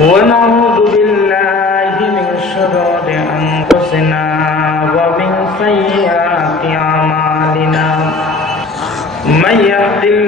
ونعوذ بالله من شرور أنفسنا ومن سيئات أعمالنا من يهد الله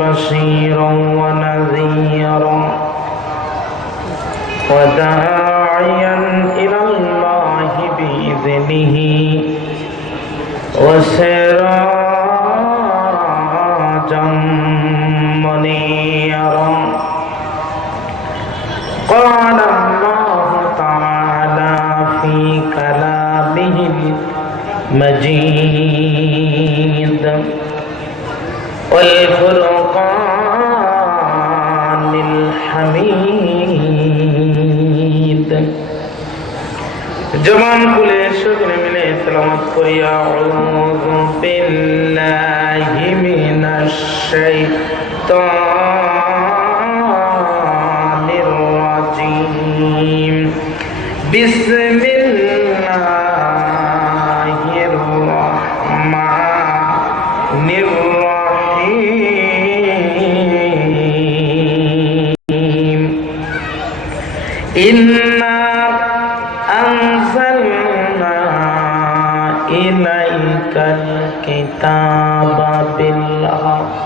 بشيرا ونذيرا وداعيا إلى الله بإذنه وسراجا والفرقان الحميد جمان كل شغل من سلامت قرية أعوذ بالله من الشيطان الرجيم بسم إليك الكتاب بالحق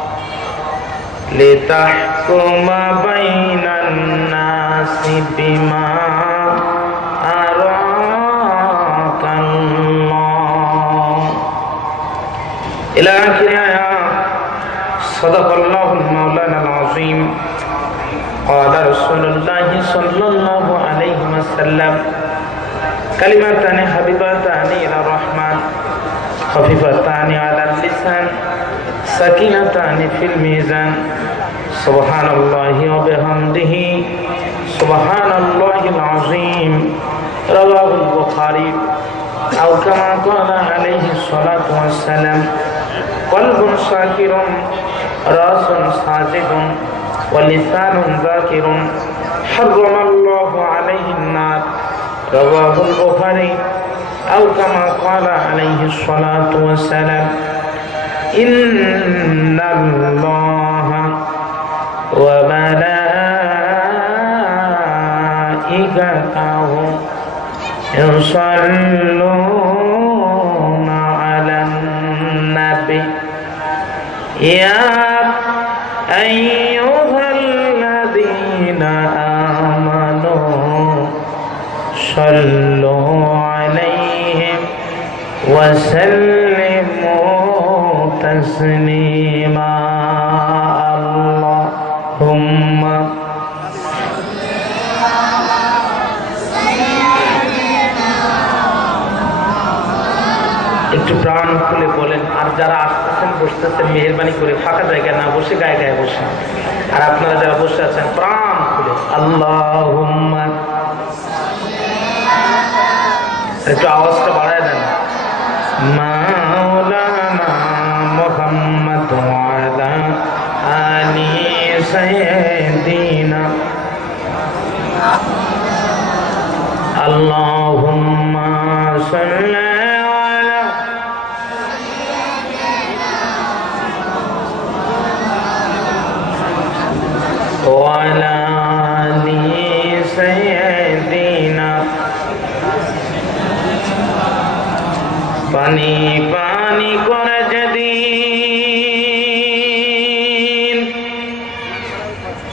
لتحكم بين الناس بما أراك الله إلى آخر آية صدق الله المولانا العظيم قال رسول الله صلى الله عليه وسلم كلمتان حبيبتان إلى الرحمن خفيفتان على اللسان سكينتان في الميزان. سبحان الله وبحمده سبحان الله العظيم. رواه البخاري أو كما قال عليه الصلاة والسلام قلب شاكر رأس صادق ولسان ذاكر. حرم الله عليه النار. رواه البخاري أو كما قال عليه الصلاة والسلام إن الله وملائكته يصلون على النبي. يا أيها الذين آمنوا صلوا وسلموا تسليما اللهم একটু প্রাণ খুলে বলেন আর যারা আসতেছেন বসতেছেন মেহরবানি করে ফাঁকা জায়গায় না বসে গায়ে গায়ে বসে আর আপনারা যারা বসে আছেন প্রাণ খুলে আল্লাহ একটু আওয়াজটা বাড়ায় দেন মাওলানা মোহাম্মদ ওয়ালা আলী সাইয়্যিদিনা। আল্লাহুম্মা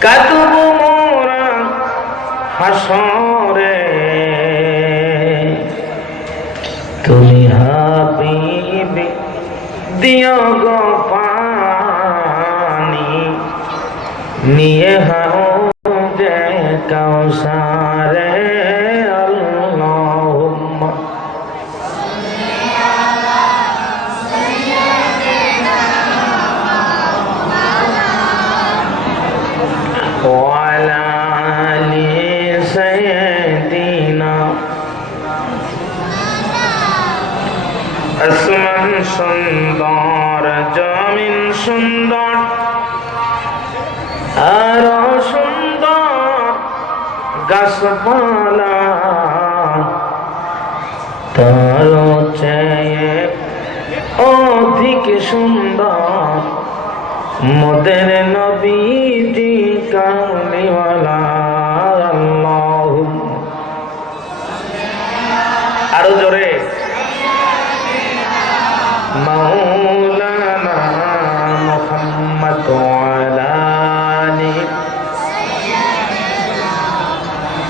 কাতুব মোরা হাসরে। তুমি হাবিবি দিও গো পানি। নিয়ে হাও যে কাউসারে। সুন্দর জমিন সুন্দর আর সুন্দর গাছপালা। তার অধিক সুন্দর মোদের নবীজি আল্লাহুম্মা আরও জোরে।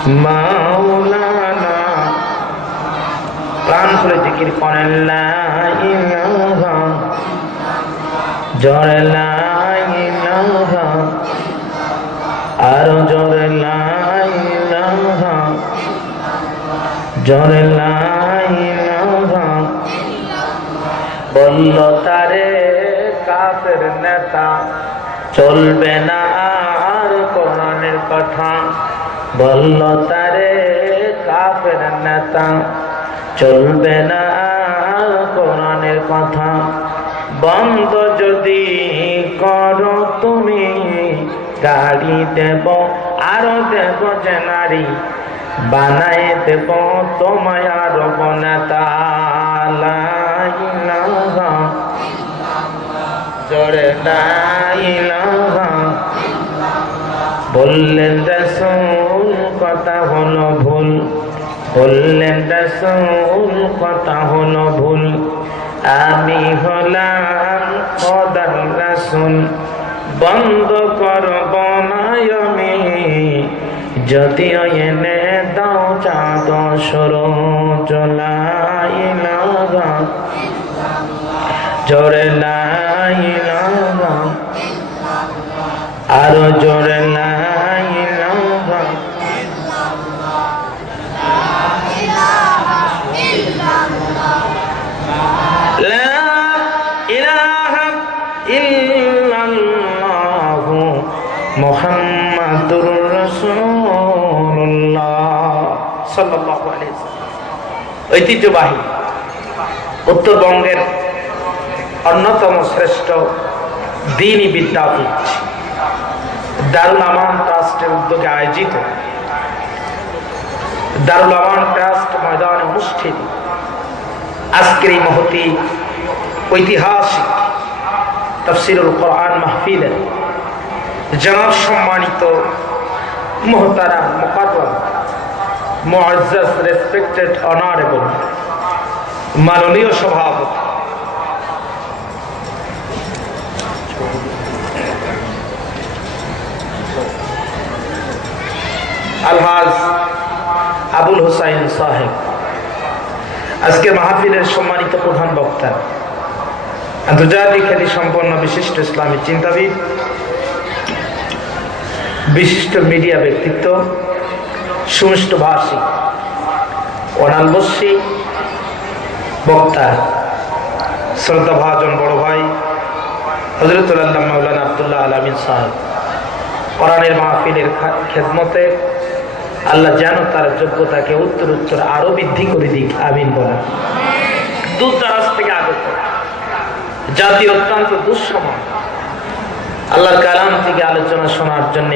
মাওলানা। প্রাণ খুলে জিকির করেন, লা ইলাহা। জোরে লা ইলাহা। আরও জোরে লা ইলাহা। জোরে লা ইলাহা। বলল, তারে কাফের নেতা, চলবে না আর কোরআনের কথা। বলল, তারে কাফের নেতা, চলবে না কোরআনের কথা। বন্ধ যদি করো তুমি, গাড়ি দেব, আরও দেব যে নারী। বানাই দেব তোমায় আরও বনেতা জড়ে বললেন রসুল কথা হলো ভুল, বললেন রসুল কথা হলো ভুল। আমি হলাম খোদার রসুল, বন্ধ করব না আমি যদিও এনে দাও চাঁদ সরো চলাই লাগা জোরে লাই লাগা আরও জোরে লাই ঐতিহ্যবাহী উত্তরবঙ্গের অন্যতম শ্রেষ্ঠ দিনী বিদ্যাপীঠ দারুল আমান ট্রাস্টের উদ্যোগে আয়োজিত দারুল আমান ট্রাস্ট ময়দানে অনুষ্ঠিত আজকের এই মহতি ঐতিহাসিক তফসিরুল কোরআন মাহফিলের জনসম্মানিত সম্মানিত মোহতারা রেসপেক্টেড মাননীয় সভাপতি। আলহাজ আবুল হুসাইন সাহেব আজকের মাহফিলের সম্মানিত প্রধান বক্তা, আন্তর্জাতিক খ্যাতি সম্পন্ন বিশিষ্ট ইসলামী চিন্তাবিদ, বিশিষ্ট মিডিয়া ব্যক্তিত্ব সুমিষ্ট ভাষী। অনালবস্যী বক্তা। শ্রদ্ধা ভাজন বড় ভাই হজরতুল্লাহ মাওলানা আবদুল্লাহ আলমিন সাহেব। কোরআনের মাহফিলের খেদমতে আল্লাহ যেন তার যোগ্যতাকে উত্তর উত্তর আরও বৃদ্ধি করে দিক, আমিন বলেন। দূর থেকে আগত। জাতি অত্যন্ত দুঃসময়। আল্লাহর কালাম থেকে আলোচনা শোনার জন্য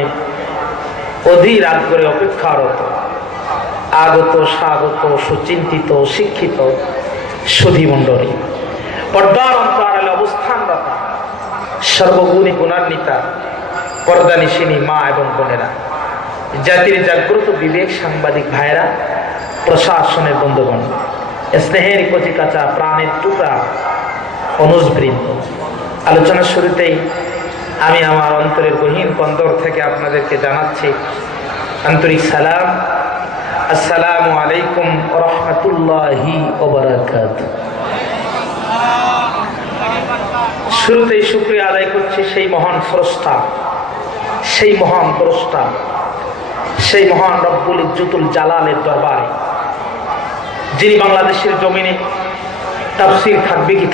অধীর করে অপেক্ষারত, আগত, স্বাগত, সুচিন্তিত, শিক্ষিত সুধী মণ্ডলী। পর্দার অন্তরালে অবস্থানরত সর্বগুণী গুণান্বিতা, পর্দানিশিনী মা এবং বোনেরা, জাতির জাগ্রত বিবেক সাংবাদিক ভাইরা প্রশাসনের বন্ধুগণ, স্নেহের কচি কাঁচা প্রাণের টুকরা, অনুজবৃন্দ। আলোচনার শুরুতেই আমি আমার অন্তরের গহীন কন্দর থেকে আপনাদেরকে জানাচ্ছি আন্তরিক সালাম। আসসালামু আলাইকুম রহমতুল্লাহি শুরুতেই শুক্রিয়া আদায় করছি সেই মহান স্রষ্টা সেই মহান দ্রষ্টা সেই মহান রব্বুল ইজ্জতুল জালালের দরবারে, যিনি বাংলাদেশের জমিনে তাফসির থাকবে কি